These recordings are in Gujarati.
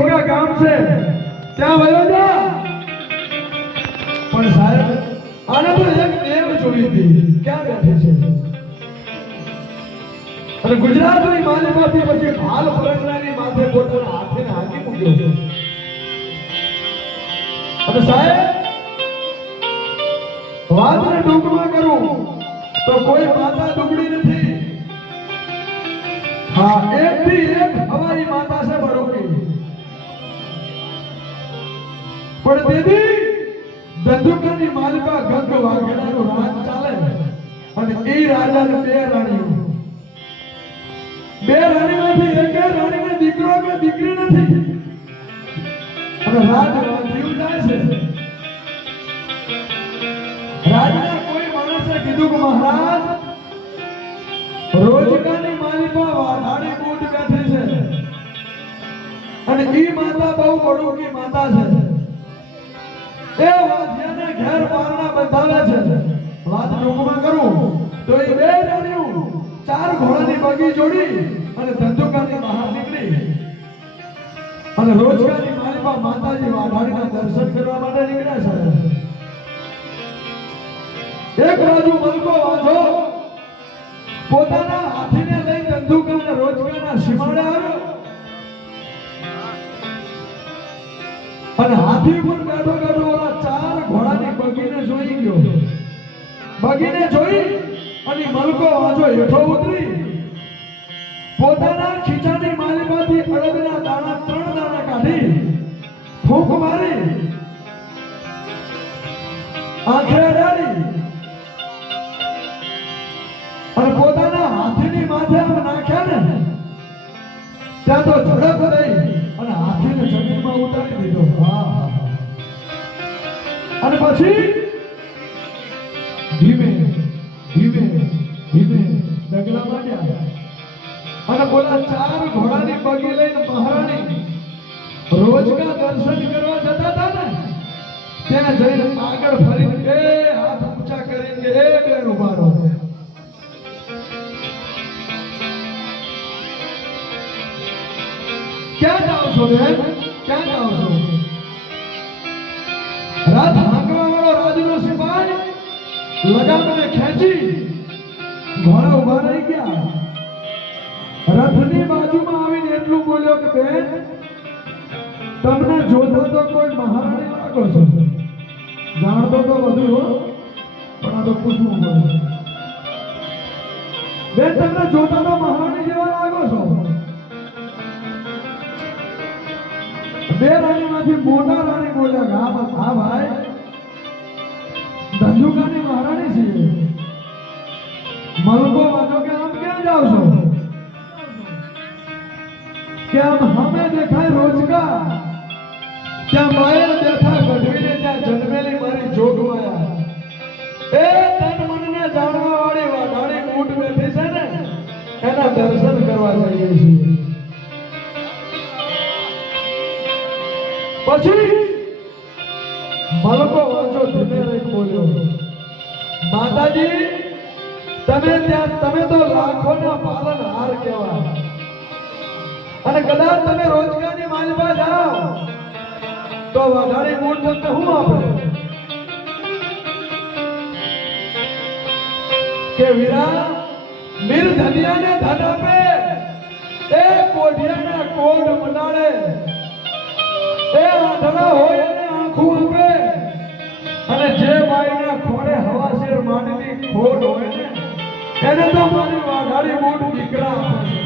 રોજકા ગામ છે ત્યાં વયો જા પણ સાહેબ આને તો એક દેવ જોઈ હતી ક્યાં બેઠી છે અને ગુજરાતની માલિકાથી પછી હાલ પરંગરાની માથે પોતાના હાથે હાકી મૂક્યો અને સાહેબ વાતને ટૂંકમાં કરું તો કોઈ માતા દુબળી નથી હા એક થી એક અમારી માતા છે બરોબર પણ દીદી ધંધુકાની માલિકા ગંગ વાઘેડાનો રાજ ચાલે અને એ રાજાને બે રાણીમાંથી એક રાણીને દીકરો કે દીકરી નથી અને રાજ જીવ જાય છે રાજના કોઈ માણસે કીધું કે મહારાજ રોજગારની માલિકા વાઢાડી બૂટ બેઠી છે અને ઈ માતા બહુ બડુકી માતા છે એ વાજ્યાને ઘેર પારના બંધાવે છે વાત ટૂંકમાં કરું તો એ બે રાણીઓ ચાર ઘોડાની બગી જોડી અને ધંધુકાની બહાર નીકળી અને રોજગારની માલિકા માતાજી વાઢાડીના દર્શન કરવા માટે નીકળ્યા છે એક બાજુ મલકો વાંધો પોતાના હાથીને લઈ ધંધુકાના રોજગારના સીમાડે આવ્યો અને હાથી પર બેઠો બેઠો ઓલા ચાર ઘોડાની બગીને જોઈ ગયો બગીને જોઈ અને મલકો વાંધો હેઠો ઉતરી પોતાના ખીચાની માલિકાથી અડદના દાણા 3 દાણા કાઢી ફૂંક મારી આંખે અડાડી અને પોતાના હાથીની માથે આમ નાખ્યા ને ત્યાં તો ઝડપ દઈ અને હાથીને જમીનમાં ઉતારી દીધો અને પછી ધીમે ધીમે ધીમે ડગલા માંડ્યા અને બોલા ચાર ઘોડાની બગી લઈને મહારાણી રોજકા દર્શન કરવા જતા હતા ને ત્યાં જઈને આગળ ફરીને બે હાથ ઊંચા કરીને એ બેન ઉભા રહો ક્યાં જાઓ છો બેન ક્યાં જાઓ છો રાત હાંકવા વાળો રાજનો સિપાહી લગામને ખેંચી ઘોડા ઉભા રહી ગયા રથની બાજુમાં આવીને એટલું બોલ્યો કે બેન તમને જોતો તો કોઈ મહારાણી લાગો છો જાણતો તો બધું હો પણ આ તો પૂછવું પડે બેન તમને જોતા તો મહારાણી જેવા લાગો છો બે રાણીમાંથી મોટા રાણી બોલ્યા હા ભાઈ ધંધુકાની મહારાણી છીએ મલકો વાંચો કે આમ ક્યાં જાવ છો કે આમ હમે દેખાય રોજકા ત્યાં માયા બેઠા ગઢવીને ત્યાં જન્મેલી મારી જોગ માયા એ તન મનને જાણવા વાળી વાઢાડી ઊંટ બેઠી છે ને એના દર્શન કરવા જઈએ છીએ પછી મલકો વાંચો ધીમે રહી બોલ્યો માતાજી તમે તો લાખોના પાલનહાર કહેવાય અને કદાચ તમે રોજગારની માલિકા જાઓ તો વાઢાડી મૂળ તમને હું આપે કે વીરા નિર્ધનિયાને ધન આપે એ કોઢિયાના કોઢ મંડાળે એ આંધળા હોય એને આંખું આપે અને જે બાઈના ખોડે હવાશેર માંડની ખોડ હોય ને એને તો મારી વાઢાડી મૂળ દીકરા આપે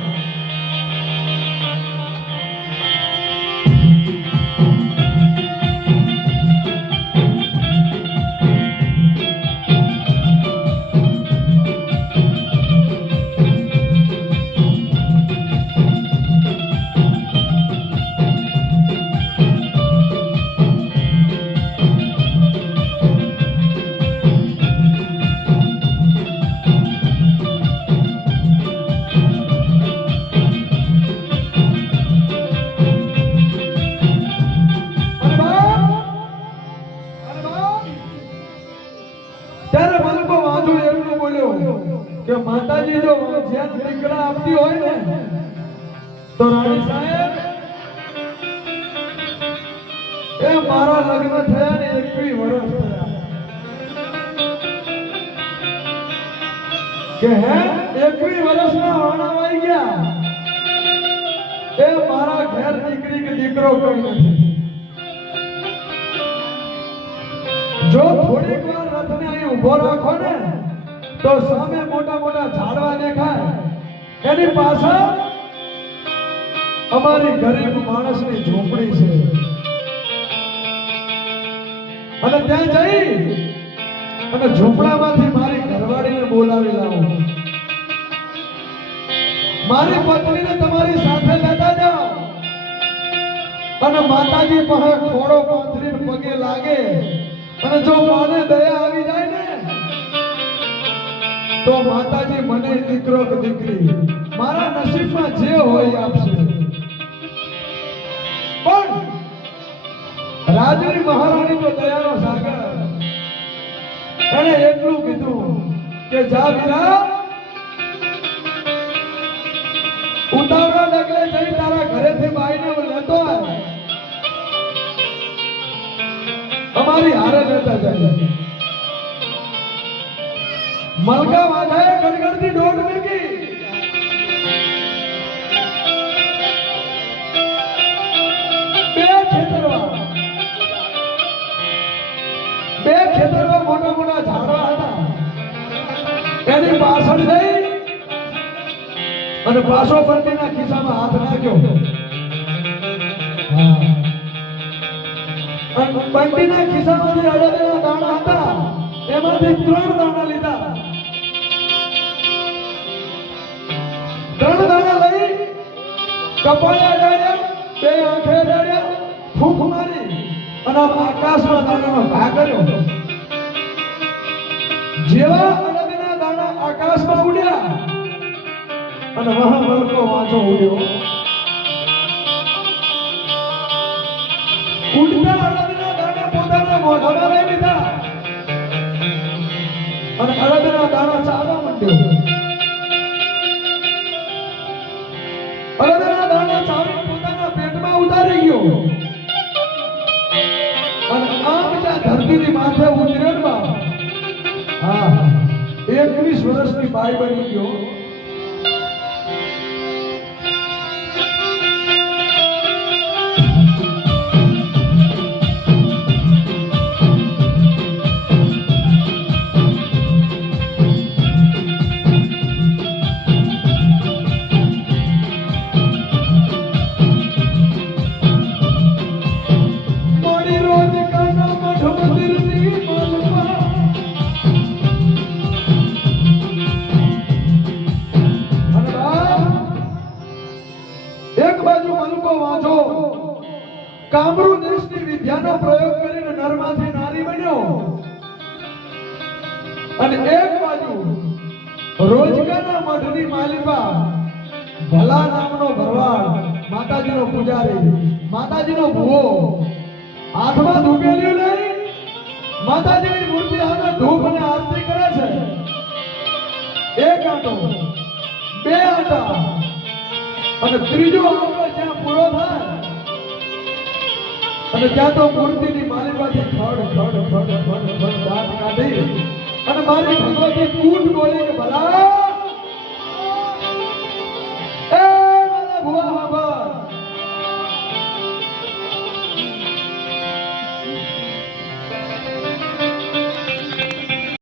કે માતાજી જો જ્યાં દીકરા આપતી હોય ને તો રાણી સાહેબ એ મારા લગ્ન થયા ને 21 વર્ષ થયા કે હે 21 વર્ષના વાણા આવી ગયા એ મારા ઘેર દીકરી કે દીકરો કોઈ નથી. જો થોડીક વાર રથને અહીં ઊભો રાખો ને તો સામે મોટા મોટા ઝાડવા દેખાય, એની પાછળ અમારી ગરીબ માણસની ઝૂંપડી છે. અને ત્યાં જઈ અને ઝૂંપડામાંથી મારી ઘરવાળીને બોલાવી લાવો. મારી પત્નીને તમારી સાથે લેતા જાઓ અને માતાજી પાસે ખોડો પાથરીને પગે લાગે અને જો માને દયા આવી જાય ને તો માતાજી મને દીકરો કે દીકરી મારા નસીબમાં જે હોય આપશે. પણ રાજની મહારાણી તો દયાનો સાગર, એને એટલું કીધું કે જા વીરા ઉતાવળા ડગલે જઈ તારા ઘરેથી બાઈને લેતો આવ, અમારી હારે લેતા જાય. મલકા વાઘાએ ગડગડતી દોડ મૂકી. બે ખેતરમાં મોટા મોટા ઝાડવા હતા, એની પાછળ જઈ અને પાછો બંટીના ખિસ્સામાં હાથ નાખ્યો. બંટીના ખિસ્સામાં જે અડદના દાણા હતા એમાંથી 3 દાણા લીધા. 3 દાણા લઈ કપાળે અડાડ્યા, 2 આંખે અડાડ્યા, ફૂંક મારી અને આકાશમાં દાણાનો ઘા કર્યો. જેવા અડદના દાણા આકાશમાં ઉડ્યા અને વહા મલકો વાંચો ઉડ્યો. ઉડતા અડદના દાણા પોતાના મોઢામાં લઈ લીધા અને અડદના દાણા ચાલવા માંડ્યો. અડદના દાણા ચાવી પોતાના પેટમાં ઉતારી ગયો અને આમ જ્યાં ધરતીની માથે ઉતર્યો ને હા 21 વર્ષની બાઈ બની ગયો. કામરૂ દેશની વિદ્યાનો પ્રયોગ કરીને નરમાંથી નારી બન્યો અને એક બાજુ રોજગાના મઠની માલિકા ભલા નામનો ભરવાડ, માતાજીનો પૂજારી, માતાજીનો ભૂવો હાથમાં ધૂપેલીઓ લઈ માતાજીની મૂર્તિ સામે ધૂપ અને આરતી કરે છે. 1 આંટો, 2 આંટા અને ત્રીજો આંટો જ્યાં પૂરો થાય અને ત્યાં તો મૂર્તિની માલિકાથી ખડ દાંત કાઢી અને મારી ભગવતી કૂટ બોલી કે ભલા